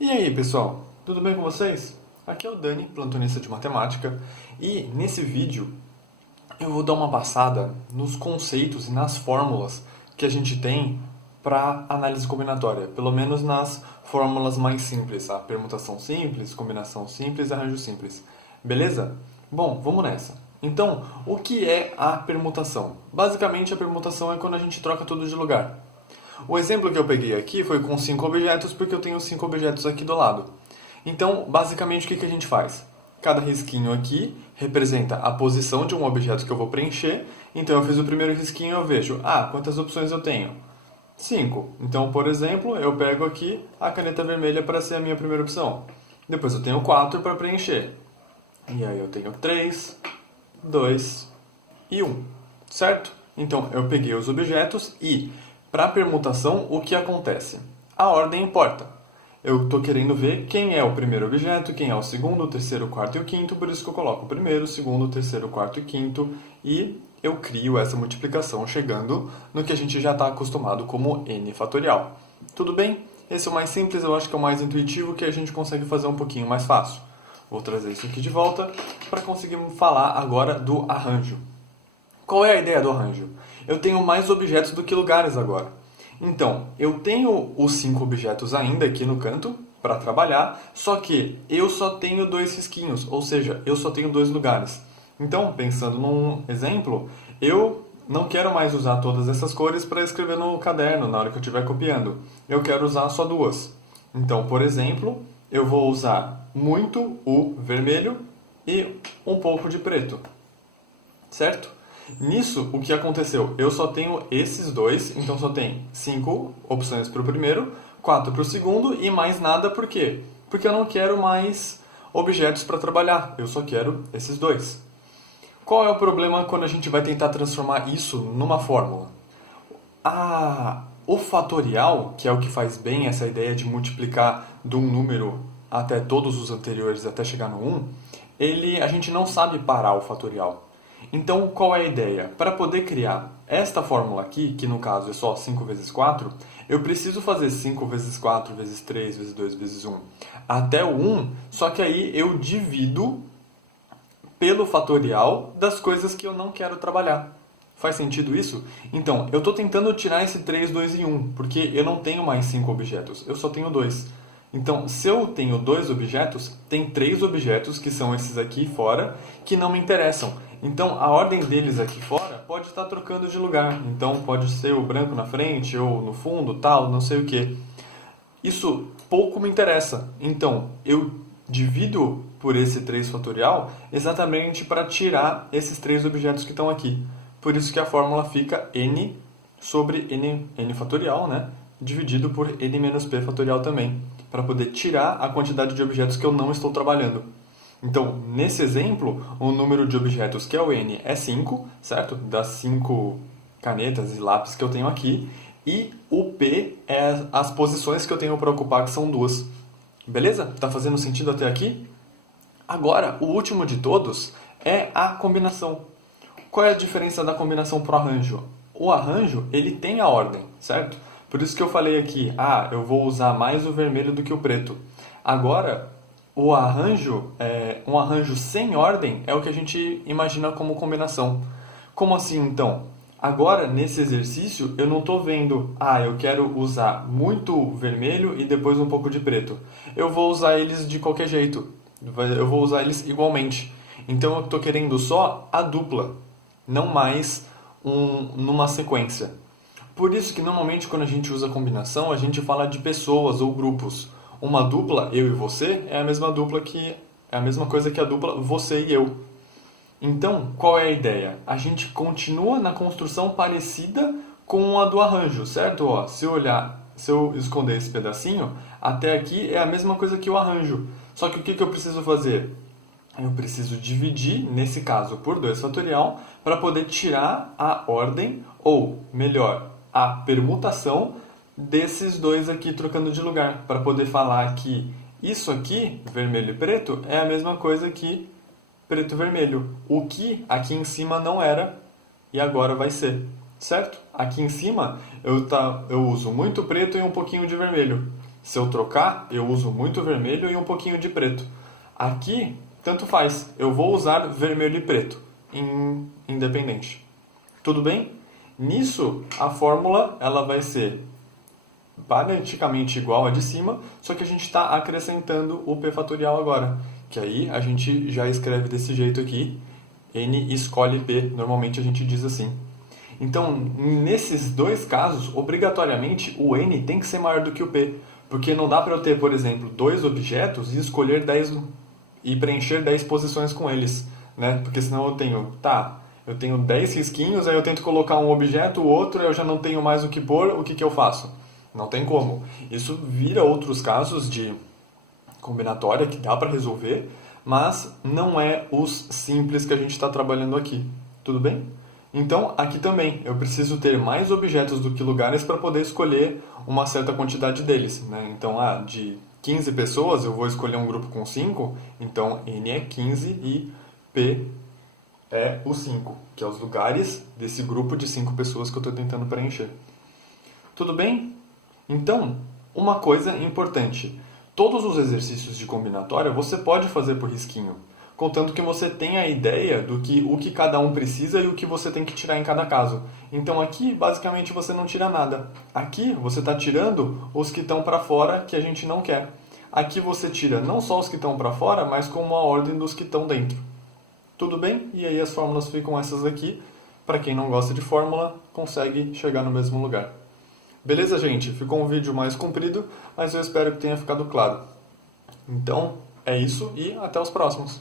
E aí, pessoal? Tudo bem com vocês? Aqui é o Dani, plantonista de matemática, e nesse vídeo eu vou dar uma passada nos conceitos e nas fórmulas que a gente tem para análise combinatória, pelo menos nas fórmulas mais simples, a permutação simples, combinação simples e arranjo simples. Beleza? Bom, vamos nessa. Então, o que é a permutação? Basicamente, a permutação é quando a gente troca tudo de lugar. O exemplo que eu peguei aqui foi com 5 objetos, porque eu tenho 5 objetos aqui do lado. Então, basicamente, o que a gente faz? Cada risquinho aqui representa a posição de um objeto que eu vou preencher. Então, eu fiz o primeiro risquinho e eu vejo, quantas opções eu tenho? 5. Então, por exemplo, eu pego aqui a caneta vermelha para ser a minha primeira opção. Depois eu tenho 4 para preencher. E aí eu tenho 3, 2 e 1. Certo? Então, eu peguei os objetos e, para a permutação, o que acontece? A ordem importa. Eu estou querendo ver quem é o primeiro objeto, quem é o segundo, o terceiro, o quarto e o quinto, por isso que eu coloco o primeiro, o segundo, o terceiro, o quarto e o quinto, e eu crio essa multiplicação chegando no que a gente já está acostumado como n fatorial. Tudo bem? Esse é o mais simples, eu acho que é o mais intuitivo, que a gente consegue fazer um pouquinho mais fácil. Vou trazer isso aqui de volta para conseguir falar agora do arranjo. Qual é a ideia do arranjo? Eu tenho mais objetos do que lugares agora. Então, eu tenho os 5 objetos ainda aqui no canto para trabalhar, só que eu só tenho 2 risquinhos, ou seja, eu só tenho 2 lugares. Então, pensando num exemplo, eu não quero mais usar todas essas cores para escrever no caderno na hora que eu estiver copiando. Eu quero usar só 2. Então, por exemplo, eu vou usar muito o vermelho e um pouco de preto. Certo? Nisso, o que aconteceu? Eu só tenho esses dois, então só tem 5 opções para o primeiro, 4 para o segundo e mais nada, por quê? Porque eu não quero mais objetos para trabalhar, eu só quero esses dois. Qual é o problema quando a gente vai tentar transformar isso numa fórmula? O fatorial, que é o que faz bem essa ideia de multiplicar de um número até todos os anteriores até chegar no 1, a gente não sabe parar o fatorial. Então, qual é a ideia? Para poder criar esta fórmula aqui, que no caso é só 5 vezes 4, eu preciso fazer 5 vezes 4 vezes 3 vezes 2 vezes 1 até o 1, só que aí eu divido pelo fatorial das coisas que eu não quero trabalhar. Faz sentido isso? Então, eu estou tentando tirar esse 3, 2 e 1, porque eu não tenho mais 5 objetos, eu só tenho 2. Então, se eu tenho 2 objetos, tem 3 objetos, que são esses aqui fora, que não me interessam. Então, a ordem deles aqui fora pode estar trocando de lugar. Então, pode ser o branco na frente, ou no fundo, tal, não sei o que. Isso pouco me interessa. Então, eu divido por esse 3 fatorial exatamente para tirar esses 3 objetos que estão aqui. Por isso que a fórmula fica n sobre n fatorial, né? Dividido por n menos p fatorial também, para poder tirar a quantidade de objetos que eu não estou trabalhando. Então, nesse exemplo, o número de objetos que é o n é 5, certo? Das 5 canetas e lápis que eu tenho aqui. E o p é as posições que eu tenho para ocupar, que são 2. Beleza? Tá fazendo sentido até aqui? Agora, o último de todos é a combinação. Qual é a diferença da combinação para o arranjo? O arranjo, ele tem a ordem, certo? Por isso que eu falei aqui, eu vou usar mais o vermelho do que o preto. Agora, o arranjo, um arranjo sem ordem é o que a gente imagina como combinação. Como assim, então? Agora, nesse exercício, eu não estou vendo, eu quero usar muito vermelho e depois um pouco de preto. Eu vou usar eles de qualquer jeito. Eu vou usar eles igualmente. Então, eu estou querendo só a dupla, não mais numa sequência. Por isso que, normalmente, quando a gente usa combinação, a gente fala de pessoas ou grupos. Uma dupla, eu e você, é a mesma coisa que a dupla você e eu. Então, qual é a ideia? A gente continua na construção parecida com a do arranjo, certo? Se eu esconder esse pedacinho, até aqui é a mesma coisa que o arranjo. Só que o que eu preciso fazer? Eu preciso dividir, nesse caso, por 2 fatorial, para poder tirar a ordem, ou melhor, a permutação desses dois aqui trocando de lugar, para poder falar que isso aqui, vermelho e preto, é a mesma coisa que preto e vermelho. O que aqui em cima não era e agora vai ser, certo? Aqui em cima eu uso muito preto e um pouquinho de vermelho. Se eu trocar, eu uso muito vermelho e um pouquinho de preto. Aqui, tanto faz. Eu vou usar vermelho e preto, independente. Tudo bem? Nisso, a fórmula ela vai ser praticamente igual à de cima, só que a gente está acrescentando o p fatorial agora. Que aí a gente já escreve desse jeito aqui, n escolhe p, normalmente a gente diz assim. Então, nesses dois casos, obrigatoriamente o n tem que ser maior do que o p, porque não dá para eu ter, por exemplo, dois objetos e escolher 10 e preencher 10 posições com eles, né? Porque senão eu tenho 10 risquinhos, aí eu tento colocar um objeto, o outro eu já não tenho mais o que pôr, o que eu faço? Não tem como. Isso vira outros casos de combinatória que dá para resolver, mas não é os simples que a gente está trabalhando aqui. Tudo bem? Então, aqui também, eu preciso ter mais objetos do que lugares para poder escolher uma certa quantidade deles. Né? Então, de 15 pessoas, eu vou escolher um grupo com 5, então N é 15 e P é o 5, que é os lugares desse grupo de 5 pessoas que eu estou tentando preencher. Tudo bem? Então, uma coisa importante. Todos os exercícios de combinatória você pode fazer por risquinho, contanto que você tenha a ideia do que o que cada um precisa e o que você tem que tirar em cada caso. Então aqui, basicamente, você não tira nada. Aqui, você está tirando os que estão para fora que a gente não quer. Aqui você tira não só os que estão para fora, mas como a ordem dos que estão dentro. Tudo bem? E aí as fórmulas ficam essas aqui. Para quem não gosta de fórmula, consegue chegar no mesmo lugar. Beleza, gente? Ficou um vídeo mais comprido, mas eu espero que tenha ficado claro. Então, é isso e até os próximos.